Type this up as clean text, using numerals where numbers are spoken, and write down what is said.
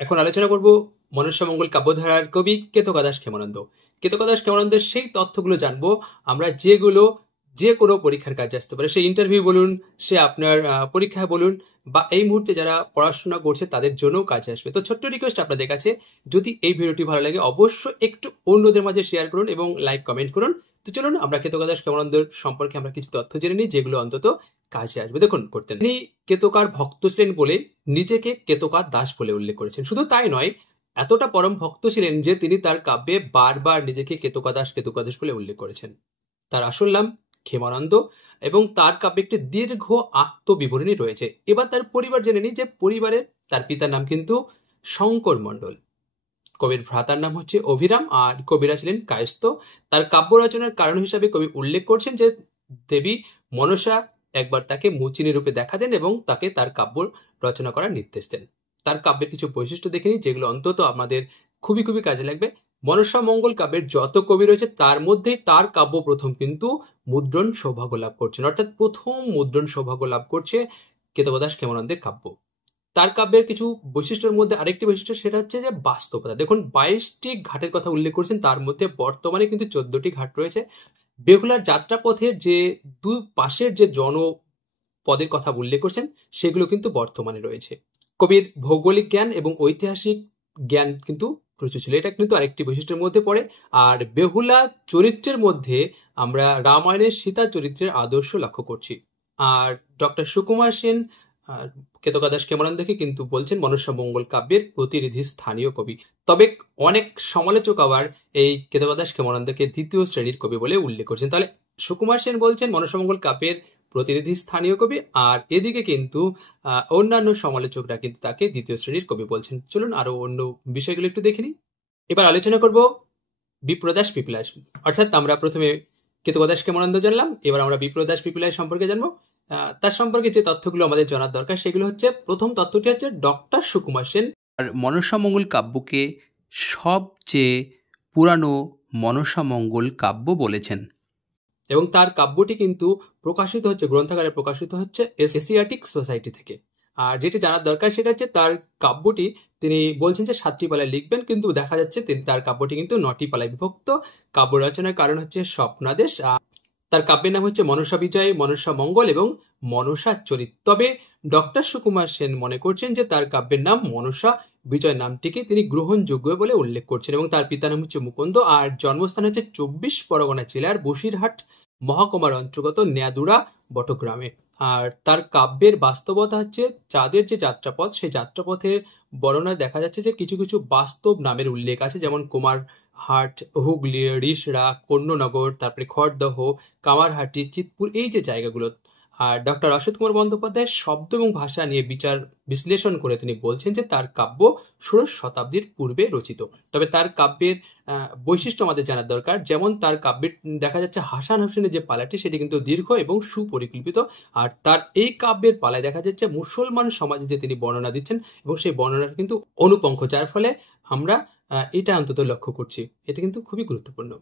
এখন আলোচনা করব মনুষ্যমঙ্গল কাব্যধারার কবি কেতকাদাস ক্ষেমানন্দ। কেতকাদাস ক্ষেমানন্দের সেই তথ্যগুলো জানবো আমরা, যেগুলো যে কোনো পরীক্ষার কাজে আসতে পারে। সে ইন্টারভিউ বলুন, সে আপনার পরীক্ষা বলুন, বা এই মুহূর্তে যারা পড়াশোনা করছে তাদের জন্যও কাজে আসবে। তো ছোট্ট রিকোয়েস্ট আপনাদের কাছে, যদি এই ভিডিওটি ভালো লাগে অবশ্যই একটু অন্যদের মাঝে শেয়ার করুন এবং লাইক কমেন্ট করুন। তো চলুন আমরা কেতকাদাস ক্ষেমানন্দের সম্পর্কে আমরা কিছু তথ্য জেনে নিই, যেগুলো অন্তত কাজে আসবে। দেখুন, করতেন তিনি কেতকার ভক্ত ছিলেন বলে নিজেকে কেতকা দাস বলে উল্লেখ করেছেন। শুধু তাই নয়, এতটা পরম ভক্ত ছিলেন যে তিনি তার কাব্যে বারবার নিজেকে কেতকা দাস বলে উল্লেখ করেছেন। তার আসল নাম ক্ষেমানন্দ এবং তার কাব্যে একটি দীর্ঘ আত্মবিবরণী রয়েছে। এবার তার পরিবার জেনে নিই, যে পরিবারের তার পিতার নাম কিন্তু শঙ্কর মণ্ডল, কবির ভ্রাতার নাম হচ্ছে অভিরাম, আর কবিরা ছিলেন কায়স্থ। তার কাব্য রচনার কারণ হিসাবে কবি উল্লেখ করছেন যে দেবী মনসা একবার তাকে মুচিনী রূপে দেখা দেন এবং তাকে তার কাব্য রচনা করার নির্দেশ দেন। তার কাব্যের কিছু বৈশিষ্ট্য দেখে নিই, যেগুলো অন্তত আমাদের খুবই খুবই কাজে লাগবে। মনসা মঙ্গল কাব্যের যত কবি রয়েছে তার মধ্যে তার কাব্য প্রথম কিন্তু মুদ্রণ সৌভাগ্য লাভ করছেন, অর্থাৎ প্রথম মুদ্রণ সৌভাগ্য লাভ করছে কেতকদাস ক্ষেমানন্দের কাব্য। তার কাব্যের কিছু বৈশিষ্ট্যের মধ্যে আরেকটি বৈশিষ্ট্য, সেটা হচ্ছে যে বাস্তবতা। দেখুন, 22টি ঘাটের কথা উল্লেখ করেছেন, তার মধ্যে বর্তমানে কিন্তু 14টি ঘাট রয়েছে। বেহুলার যাত্রাপথের যে দুই পাশের যে জনপদের কথা উল্লেখ করছেন সেগুলো কিন্তু বর্তমানে রয়েছে। কবির ভৌগোলিক জ্ঞান এবং ঐতিহাসিক জ্ঞান কিন্তু প্রচুর ছিল, এটা কিন্তু আরেকটি বৈশিষ্ট্যের মধ্যে পড়ে। আর বেহুলা চরিত্রের মধ্যে আমরা রামায়ণের সীতা চরিত্রের আদর্শ লক্ষ্য করছি। আর ডক্টর সুকুমার সেন কেতকাদাস ক্ষেমানন্দকে কিন্তু বলছেন মনসা মঙ্গল কাব্যের প্রতিনিধি স্থানীয় কবি। তবে অনেক সমালোচক আবার এই কেতকাদাস ক্ষেমানন্দকে দ্বিতীয় শ্রেণীর কবি বলে উল্লেখ করছেন। তাহলে সুকুমার সেন বলছেন মনসা মঙ্গল কাব্যের প্রতিনিধি স্থানীয় কবি, আর এদিকে কিন্তু অন্যান্য সমালোচকরা কিন্তু তাকে দ্বিতীয় শ্রেণীর কবি বলছেন। চলুন আরো অন্য বিষয়গুলো একটু দেখে নিই। এবার আলোচনা করব বিপ্রদাস পিপলাস। অর্থাৎ আমরা প্রথমে কেতকাদাস ক্ষেমানন্দ জানলাম, এবার আমরা বিপ্রদাস পিপলাস সম্পর্কে জানবো। তার সম্পর্কে যে তথ্যগুলো আমাদের জানার দরকার সেগুলো হচ্ছে, প্রথম তথ্যটি হচ্ছে ডক্টর সুকুমার সেন আর মনসামঙ্গল কাব্যকে সবচেয়ে পুরানো মনসামঙ্গল কাব্য বলেছেন এবং তার কাব্যটি কিন্তু প্রকাশিত হচ্ছে, গ্রন্থাগারে প্রকাশিত হচ্ছে এশিয়াটিক সোসাইটি থেকে। আর যেটি জানার দরকার সেটা হচ্ছে তার কাব্যটি তিনি বলছেন যে 7টি পালায় লিখবেন, কিন্তু দেখা যাচ্ছে তার কাব্যটি কিন্তু 9টি পালায় বিভক্ত। কাব্য রচনার কারণ হচ্ছে স্বপ্নাদেশ। তার কাব্যের নাম হচ্ছে মনসা বিজয়, মনসা মঙ্গল এবং মনসা চরিত। তবে ডক্টর সুকুমার সেন মনে করছেন যে তার কাব্যের নাম মনসা বিজয় নামটিকে তিনি গ্রহণযোগ্য বলে উল্লেখ করছেন এবং তার পিতার নাম হচ্ছে মুকুন্দ, আর জন্মস্থান হচ্ছে 24 পরগনা জেলার বসিরহাট মহকুমার অন্তর্গত নেয়াদুরা বটগ্রামে। আর তার কাব্যের বাস্তবতা হচ্ছে চাঁদের যে যাত্রাপথ, সেই যাত্রাপথের বর্ণনায় দেখা যাচ্ছে যে কিছু কিছু বাস্তব নামের উল্লেখ আছে, যেমন কুমারহাট, হুগলি, রিষড়া, কন্যনগর, তারপরে খড়দহ, কামারহাটি, চিতপুর, এই যে জায়গাগুলো। আর ডক্টর অসিত কুমার বন্দ্যোপাধ্যায় শব্দ এবং ভাষা নিয়ে বিচার বিশ্লেষণ করে তিনি বলছেন যে তার কাব্য 16 শতাব্দীর পূর্বে রচিত। তবে তার কাব্যের বৈশিষ্ট্য আমাদের জানার দরকার, যেমন তার কাব্যের দেখা যাচ্ছে হাসান হোসেনের যে পালাটি সেটি কিন্তু দীর্ঘ এবং সুপরিকল্পিত। আর তার এই কাব্যের পালায় দেখা যাচ্ছে মুসলমান সমাজে যে তিনি বর্ণনা দিচ্ছেন এবং সেই বর্ণনার কিন্তু অনুপঙ্খ, যার ফলে আমরা এটা অন্তত লক্ষ্য করছি। এটা কিন্তু খুবই গুরুত্বপূর্ণ।